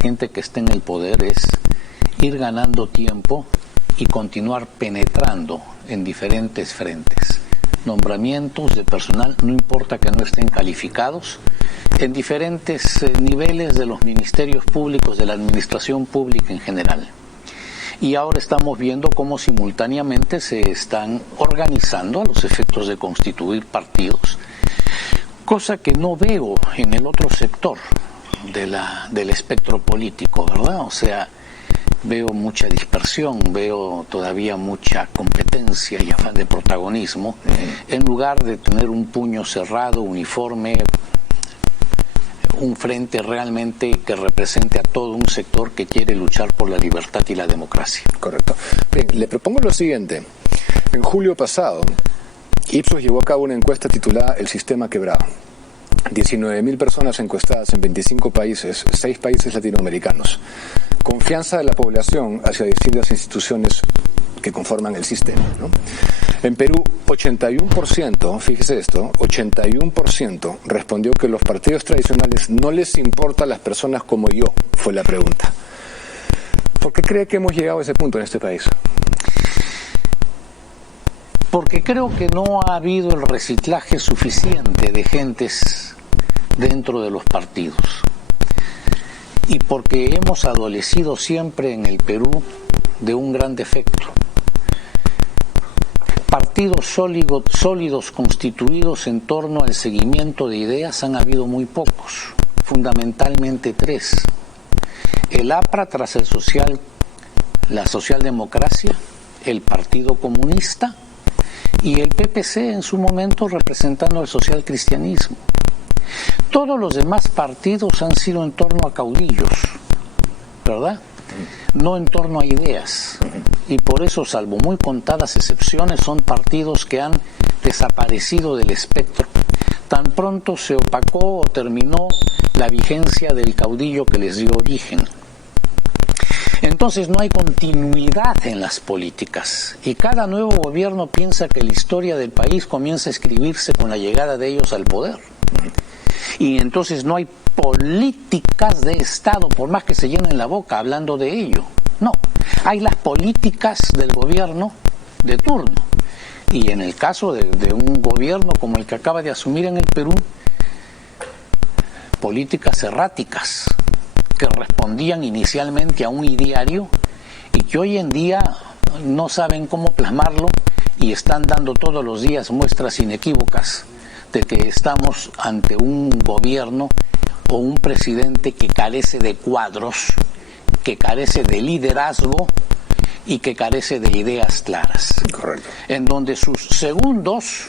gente que está en el poder es ir ganando tiempo y continuar penetrando en diferentes frentes. Nombramientos de personal, no importa que no estén calificados, en diferentes niveles de los ministerios públicos, de la administración pública en general. Y ahora estamos viendo cómo simultáneamente se están organizando a los efectos de constituir partidos, cosa que no veo en el otro sector del espectro político, ¿verdad? O sea, veo mucha dispersión, veo todavía mucha competencia y afán de protagonismo, en lugar de tener un puño cerrado, uniforme, un frente realmente que represente a todo un sector que quiere luchar por la libertad y la democracia. Correcto. Bien, le propongo lo siguiente. En julio pasado, Ipsos llevó a cabo una encuesta titulada El sistema quebrado. 19.000 personas encuestadas en 25 países, 6 países latinoamericanos. Confianza de la población hacia distintas instituciones que conforman el sistema, ¿no? En Perú, 81%, fíjese esto, 81% respondió que los partidos tradicionales no les importa a las personas como yo, fue la pregunta. ¿Por qué cree que hemos llegado a ese punto en este país? Porque creo que no ha habido el reciclaje suficiente de gentes dentro de los partidos. Y porque hemos adolecido siempre en el Perú de un gran defecto. Partidos sólidos constituidos en torno al seguimiento de ideas han habido muy pocos, fundamentalmente 3. El APRA tras la socialdemocracia, el Partido Comunista y el PPC en su momento representando al socialcristianismo. Todos los demás partidos han sido en torno a caudillos, ¿verdad? No en torno a ideas. Y por eso, salvo muy contadas excepciones, son partidos que han desaparecido del espectro. Tan pronto se opacó o terminó la vigencia del caudillo que les dio origen. Entonces no hay continuidad en las políticas y cada nuevo gobierno piensa que la historia del país comienza a escribirse con la llegada de ellos al poder. Y entonces no hay políticas de Estado, por más que se llenen la boca hablando de ello. No, hay las políticas del gobierno de turno. Y en el caso de un gobierno como el que acaba de asumir en el Perú, políticas erráticas que respondían inicialmente a un ideario y que hoy en día no saben cómo plasmarlo y están dando todos los días muestras inequívocas de que estamos ante un gobierno o un presidente que carece de cuadros, que carece de liderazgo y que carece de ideas claras. Correcto. En donde sus segundos,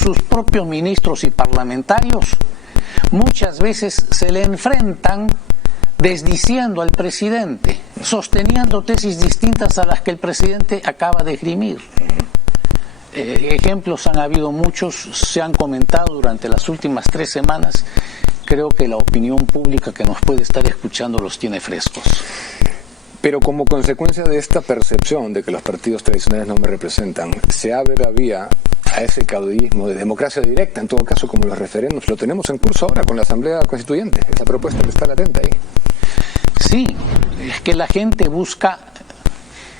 sus propios ministros y parlamentarios, muchas veces se le enfrentan desdiciendo al presidente, sosteniendo tesis distintas a las que el presidente acaba de esgrimir. Ejemplos han habido muchos, se han comentado durante las últimas 3 semanas. Creo que la opinión pública que nos puede estar escuchando los tiene frescos. Pero como consecuencia de esta percepción de que los partidos tradicionales no me representan, se abre la vía a ese caudillismo de democracia directa, en todo caso como los referendos. Lo tenemos en curso ahora con la Asamblea Constituyente, esa propuesta que está latente ahí. Sí, es que la gente busca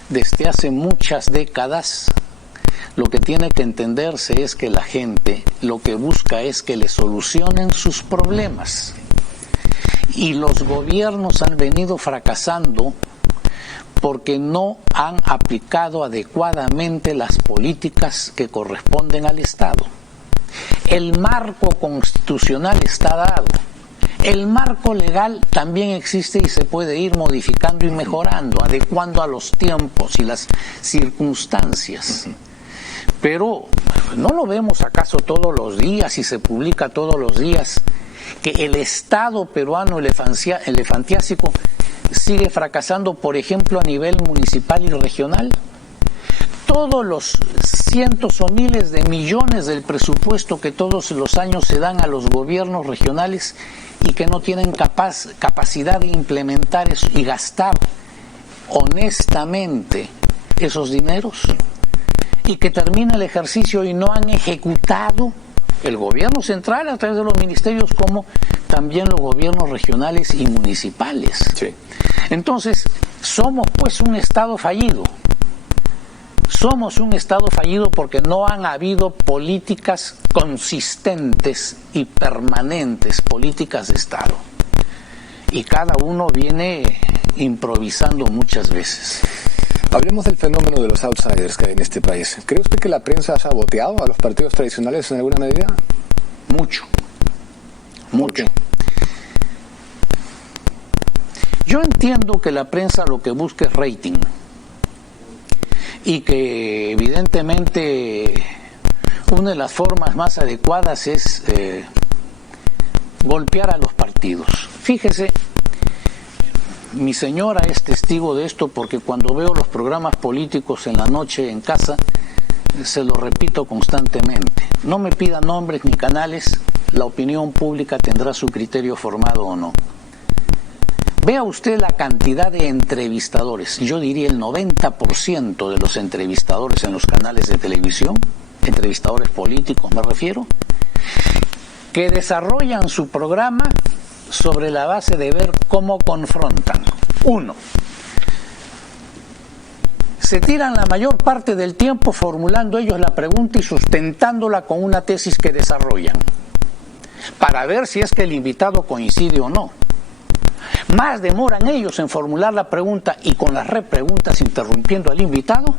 desde hace muchas décadas. Lo que tiene que entenderse es que la gente lo que busca es que le solucionen sus problemas. Y los gobiernos han venido fracasando porque no han aplicado adecuadamente las políticas que corresponden al Estado. El marco constitucional está dado. El marco legal también existe y se puede ir modificando y mejorando, adecuando a los tiempos y las circunstancias. Pero ¿no lo vemos acaso todos los días y se publica todos los días que el Estado peruano elefantiásico sigue fracasando, por ejemplo, a nivel municipal y regional? Todos los cientos o miles de millones del presupuesto que todos los años se dan a los gobiernos regionales y que no tienen capacidad de implementar eso y gastar honestamente esos dineros, y que termina el ejercicio y no han ejecutado el gobierno central a través de los ministerios cómo también los gobiernos regionales y municipales. Sí. Entonces, somos pues un Estado fallido. Somos un Estado fallido porque no han habido políticas consistentes y permanentes, políticas de Estado. Y cada uno viene improvisando muchas veces. Hablemos del fenómeno de los outsiders que hay en este país. ¿Cree usted que la prensa ha saboteado a los partidos tradicionales en alguna medida? Mucho. Yo entiendo que la prensa lo que busca es rating y que evidentemente una de las formas más adecuadas es golpear a los partidos. Fíjese, mi señora es testigo de esto porque cuando veo los programas políticos en la noche en casa, se lo repito constantemente. No me pida nombres ni canales, la opinión pública tendrá su criterio formado o no. Vea usted la cantidad de entrevistadores, yo diría el 90% de los entrevistadores en los canales de televisión, entrevistadores políticos me refiero, que desarrollan su programa sobre la base de ver cómo confrontan. Uno, se tiran la mayor parte del tiempo formulando ellos la pregunta y sustentándola con una tesis que desarrollan, para ver si es que el invitado coincide o no. Más demoran ellos en formular la pregunta y con las repreguntas interrumpiendo al invitado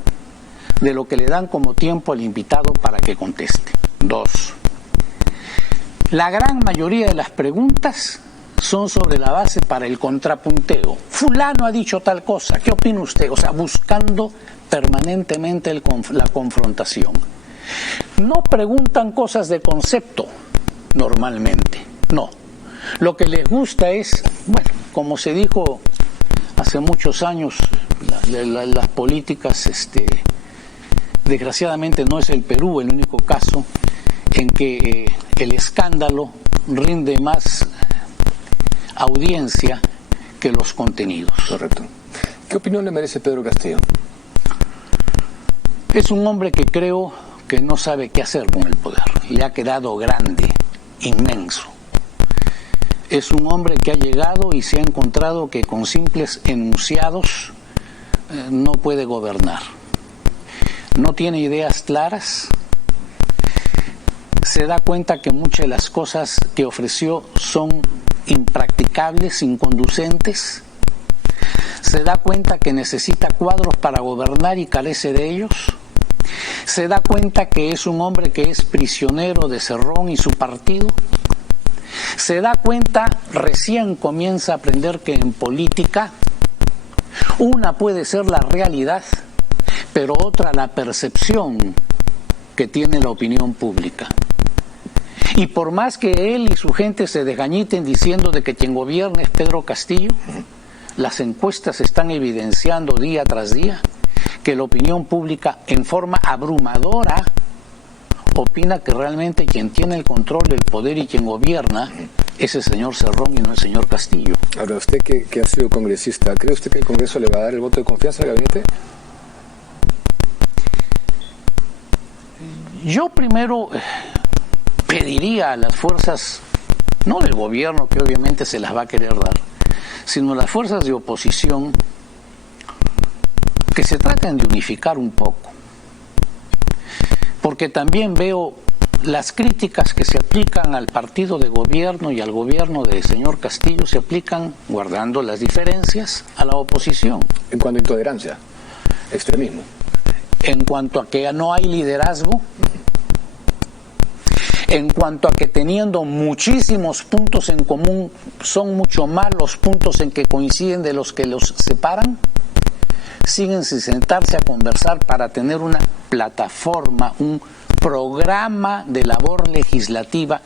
de lo que le dan como tiempo al invitado para que conteste. Dos, la gran mayoría de las preguntas son sobre la base para el contrapunteo. Fulano ha dicho tal cosa, ¿qué opina usted? O sea, buscando permanentemente la confrontación. No preguntan cosas de concepto normalmente, no. Lo que les gusta es, bueno, como se dijo hace muchos años, las políticas, desgraciadamente no es el Perú el único caso en que el escándalo rinde más audiencia que los contenidos. Correcto. ¿Qué opinión le merece Pedro Castillo? Es un hombre que creo que no sabe qué hacer con el poder. Le ha quedado grande, inmenso. Es un hombre que ha llegado y se ha encontrado que con simples enunciados no puede gobernar. No tiene ideas claras. Se da cuenta que muchas de las cosas que ofreció son impracticables, inconducentes. Se da cuenta que necesita cuadros para gobernar y carece de ellos. Se da cuenta que es un hombre que es prisionero de Cerrón y su partido. Se da cuenta, recién comienza a aprender que en política una puede ser la realidad, pero otra la percepción que tiene la opinión pública. Y por más que él y su gente se desgañiten diciendo de que quien gobierna es Pedro Castillo, las encuestas están evidenciando día tras día que la opinión pública en forma abrumadora opina que realmente quien tiene el control del poder y quien gobierna es el señor Cerrón y no el señor Castillo. Ahora, usted que ha sido congresista, ¿cree usted que el Congreso le va a dar el voto de confianza al gabinete? Yo primero pediría a las fuerzas, no del gobierno, que obviamente se las va a querer dar, sino a las fuerzas de oposición, que se traten de unificar un poco. Porque también veo las críticas que se aplican al partido de gobierno y al gobierno del señor Castillo se aplican, guardando las diferencias, a la oposición. En cuanto a intolerancia, extremismo. En cuanto a que no hay liderazgo, en cuanto a que teniendo muchísimos puntos en común, son mucho más los puntos en que coinciden de los que los separan, siguen sin sentarse a conversar para tener una plataforma, un programa de labor legislativa,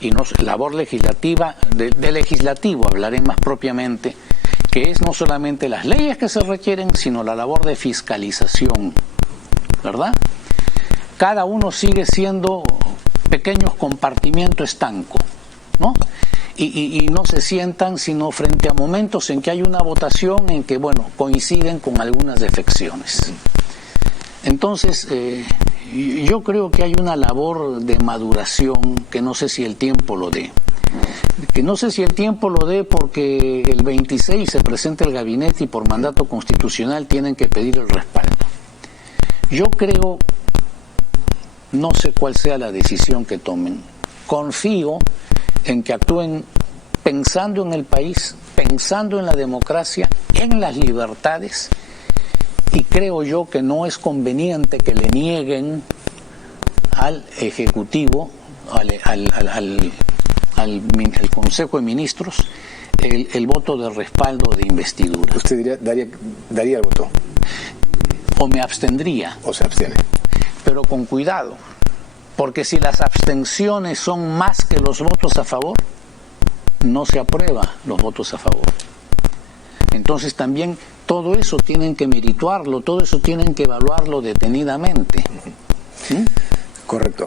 y no labor legislativa, de legislativo hablaré más propiamente, que es no solamente las leyes que se requieren, sino la labor de fiscalización, ¿verdad? Cada uno sigue siendo pequeños compartimientos estancos, ¿no? Y no se sientan sino frente a momentos en que hay una votación en que, bueno, coinciden con algunas defecciones. Entonces, yo creo que hay una labor de maduración que no sé si el tiempo lo dé. que no sé si el tiempo lo dé porque el 26 se presenta el gabinete y por mandato constitucional tienen que pedir el respaldo. Yo creo, no sé cuál sea la decisión que tomen, confío en que actúen pensando en el país, pensando en la democracia, en las libertades, y creo yo que no es conveniente que le nieguen al Ejecutivo, al Consejo de Ministros, el voto de respaldo de investidura. ¿Usted daría el voto? O me abstendría. ¿O se abstiene? Pero con cuidado, porque si las abstenciones son más que los votos a favor, no se aprueba los votos a favor. Entonces también todo eso tienen que merituarlo, todo eso tienen que evaluarlo detenidamente. ¿Mm? Correcto.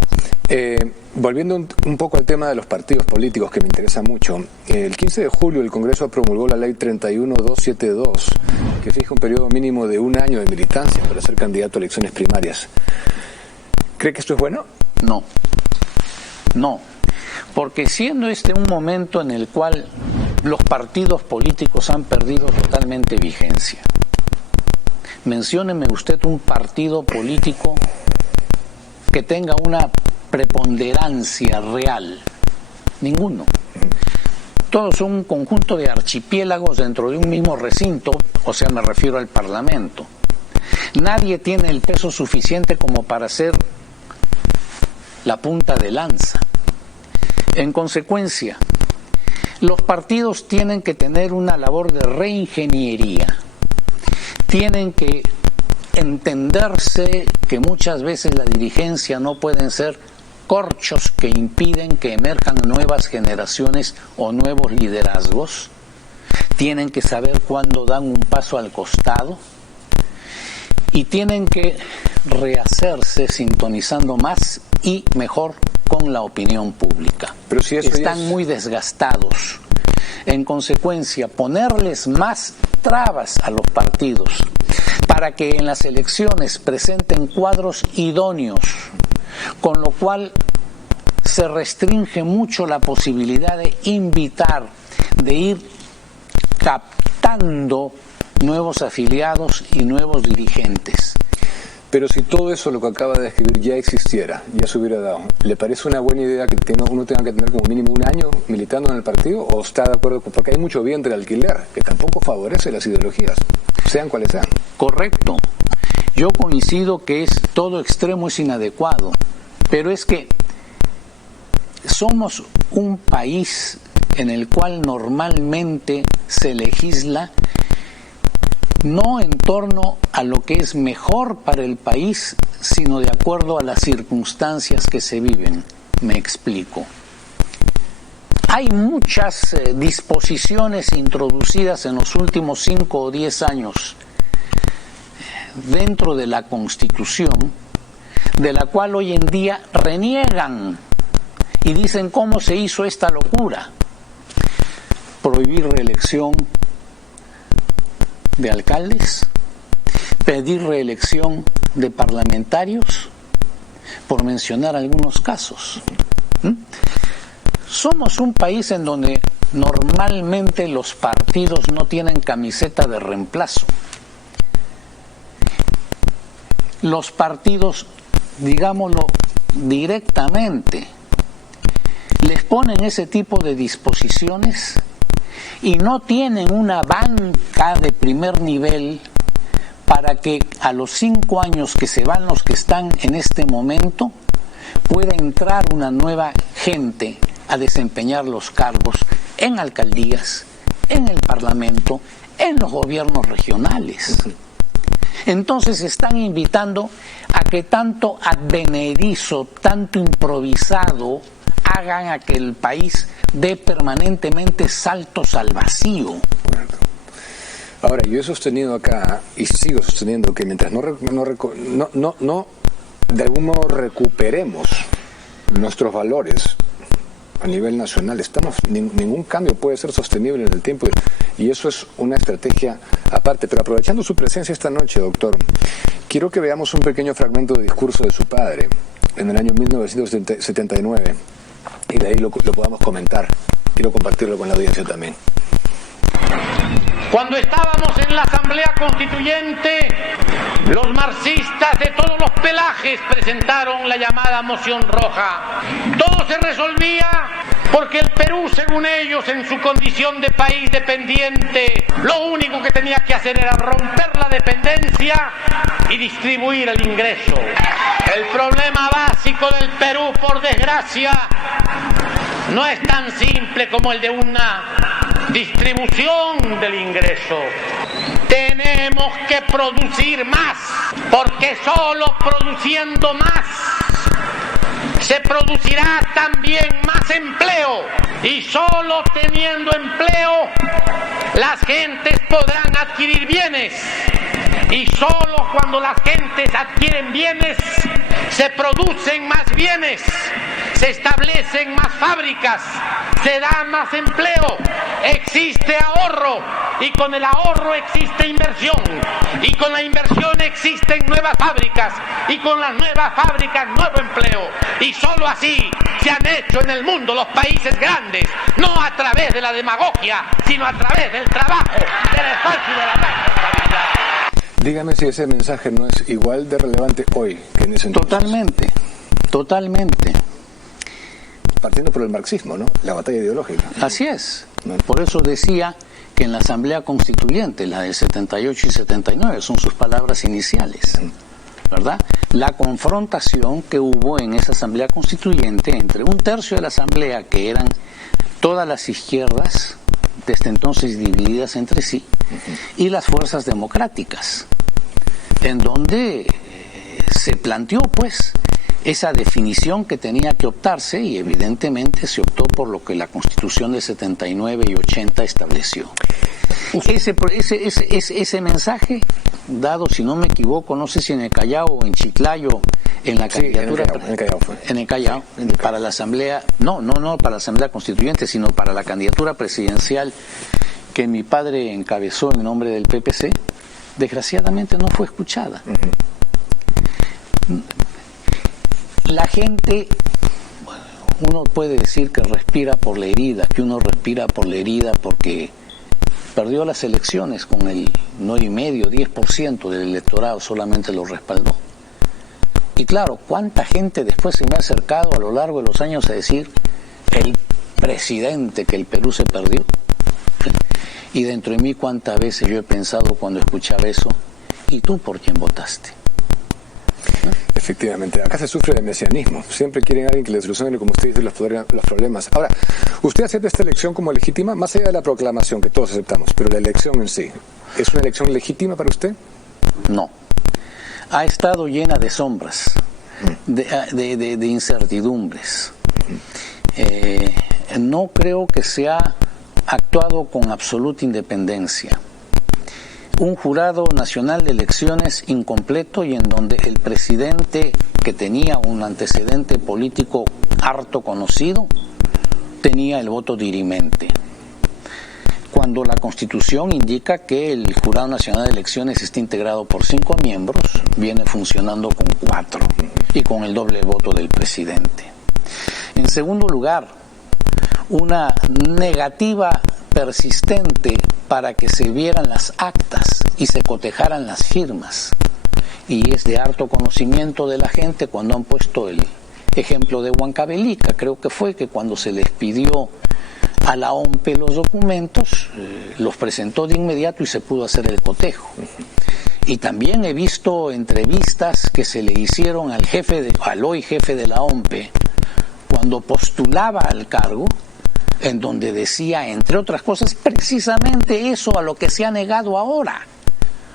Volviendo un poco al tema de los partidos políticos, que me interesa mucho, el 15 de julio el Congreso promulgó la ley 31272, que fija un periodo mínimo de 1 año de militancia para ser candidato a elecciones primarias. ¿Cree que esto es bueno? No, porque siendo este un momento en el cual los partidos políticos han perdido totalmente vigencia, mencióneme usted un partido político que tenga una preponderancia real. Ninguno. Todos son un conjunto de archipiélagos dentro de un mismo recinto, o sea, me refiero al Parlamento. Nadie tiene el peso suficiente como para ser la punta de lanza. En consecuencia, los partidos tienen que tener una labor de reingeniería. Tienen que entenderse que muchas veces la dirigencia no pueden ser corchos que impiden que emerjan nuevas generaciones o nuevos liderazgos. Tienen que saber cuándo dan un paso al costado y tienen que rehacerse sintonizando más y mejor con la opinión pública. Pero si eso están muy desgastados. En consecuencia, ponerles más trabas a los partidos para que en las elecciones presenten cuadros idóneos, con lo cual se restringe mucho la posibilidad de invitar, de ir captando nuevos afiliados y nuevos dirigentes. Pero si todo eso, lo que acaba de describir, ya existiera, ya se hubiera dado, ¿le parece una buena idea que uno tenga que tener como mínimo 1 año militando en el partido? ¿O está de acuerdo? Porque hay mucho vientre de alquiler, que tampoco favorece las ideologías, sean cuales sean. Correcto. Yo coincido que todo extremo es inadecuado, pero es que somos un país en el cual normalmente se legisla no en torno a lo que es mejor para el país, sino de acuerdo a las circunstancias que se viven. Me explico. Hay muchas disposiciones introducidas en los últimos 5 o 10 años dentro de la Constitución, de la cual hoy en día reniegan y dicen cómo se hizo esta locura. Prohibir reelección de alcaldes, pedir reelección de parlamentarios, por mencionar algunos casos. Somos un país en donde normalmente los partidos no tienen camiseta de reemplazo. Los partidos, digámoslo directamente, les ponen ese tipo de disposiciones y no tienen una banca de primer nivel para que a los 5 años que se van los que están en este momento pueda entrar una nueva gente a desempeñar los cargos en alcaldías, en el Parlamento, en los gobiernos regionales. Entonces están invitando a que tanto advenedizo, tanto improvisado, hagan a que el país dé permanentemente saltos al vacío. Ahora, yo he sostenido acá, y sigo sosteniendo, que mientras no de algún modo recuperemos nuestros valores a nivel nacional, ningún cambio puede ser sostenible en el tiempo, y eso es una estrategia aparte. Pero aprovechando su presencia esta noche, doctor, quiero que veamos un pequeño fragmento de discurso de su padre en el año 1979, y de ahí lo podamos comentar. quiero compartirlo con la audiencia también. Cuando estábamos en la Asamblea Constituyente, los marxistas de todos los pelajes presentaron la llamada moción roja. Todo se resolvía porque el Perú, según ellos, en su condición de país dependiente, lo único que tenía que hacer era romper la dependencia y distribuir el ingreso. El problema básico del Perú, por desgracia, no es tan simple como el de una distribución del ingreso. Tenemos que producir más, porque solo produciendo más se producirá también más empleo, y solo teniendo empleo las gentes podrán adquirir bienes, y solo cuando las gentes adquieren bienes se producen más bienes, se establecen más fábricas, se da más empleo, existe ahorro, y con el ahorro existe inversión, y con la inversión existen nuevas fábricas, y con las nuevas fábricas nuevo empleo, y solo así se han hecho en el mundo los países grandes, no a través de la demagogia, sino a través del trabajo, del esfuerzo y de la responsabilidad. Dígame si ese mensaje no es igual de relevante hoy que en ese entonces. Totalmente, totalmente. Partiendo por el marxismo, ¿no? La batalla ideológica. Así es. Por eso decía que en la Asamblea Constituyente, la del 78 y 79, son sus palabras iniciales, ¿verdad? La confrontación que hubo en esa Asamblea Constituyente entre un tercio de la Asamblea, que eran todas las izquierdas, desde entonces divididas entre sí, y las fuerzas democráticas, en donde se planteó, pues, esa definición que tenía que optarse, y evidentemente se optó por lo que la Constitución de 79 y 80 estableció. Ese mensaje, dado, si no me equivoco, no sé si en el Callao o en Chiclayo, en la candidatura, en el Callao, para la Asamblea, no para la Asamblea Constituyente, sino para la candidatura presidencial que mi padre encabezó en nombre del PPC, desgraciadamente no fue escuchada. La gente, uno puede decir que respira por la herida, que uno respira por la herida porque perdió las elecciones con el 9,5, 10% del electorado, solamente lo respaldó. Y claro, cuánta gente después se me ha acercado a lo largo de los años a decir, el presidente, que el Perú se perdió. Y dentro de mí cuántas veces yo he pensado cuando escuchaba eso, ¿y tú por quién votaste? Efectivamente, acá se sufre de mesianismo. Siempre quieren a alguien que les solucione, como usted dice, los problemas. Ahora, ¿usted acepta esta elección como legítima? Más allá de la proclamación, que todos aceptamos, pero la elección en sí, ¿es una elección legítima para usted? No. Ha estado llena de sombras, de incertidumbres. No creo que se ha actuado con absoluta independencia. Un jurado nacional de elecciones incompleto, y en donde el presidente, que tenía un antecedente político harto conocido, tenía el voto dirimente. Cuando la Constitución indica que el Jurado Nacional de Elecciones está integrado por 5 miembros, viene funcionando con 4 y con el doble voto del presidente. En segundo lugar, una negativa persistente para que se vieran las actas y se cotejaran las firmas. Y es de harto conocimiento de la gente cuando han puesto el ejemplo de Huancavelica, creo que fue que cuando se les pidió a la OMPE los documentos, los presentó de inmediato y se pudo hacer el cotejo. Y también he visto entrevistas que se le hicieron al hoy jefe de la OMPE cuando postulaba al cargo, en donde decía, entre otras cosas, precisamente eso a lo que se ha negado ahora.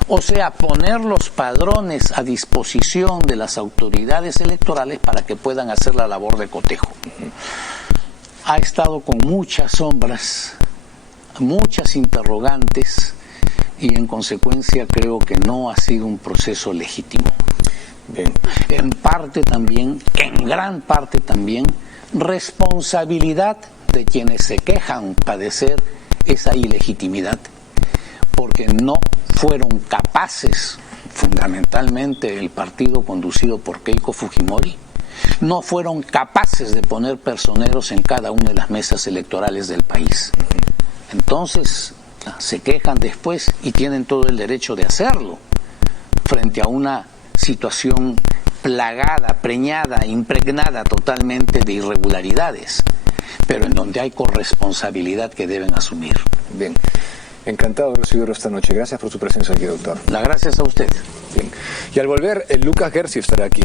O sea, poner los padrones a disposición de las autoridades electorales para que puedan hacer la labor de cotejo. Ha estado con muchas sombras, muchas interrogantes, y en consecuencia creo que no ha sido un proceso legítimo. Bien. En parte también, en gran parte también, responsabilidad de quienes se quejan padecer esa ilegitimidad, porque no fueron capaces, fundamentalmente el partido conducido por Keiko Fujimori, no fueron capaces de poner personeros en cada una de las mesas electorales del país. Entonces, se quejan después y tienen todo el derecho de hacerlo frente a una situación plagada, preñada, impregnada totalmente de irregularidades, pero en donde hay corresponsabilidad que deben asumir. Bien. Encantado de recibirlo esta noche. Gracias por su presencia aquí, doctor. Las gracias a usted. Bien. Y al volver, Lucas Gersi estará aquí.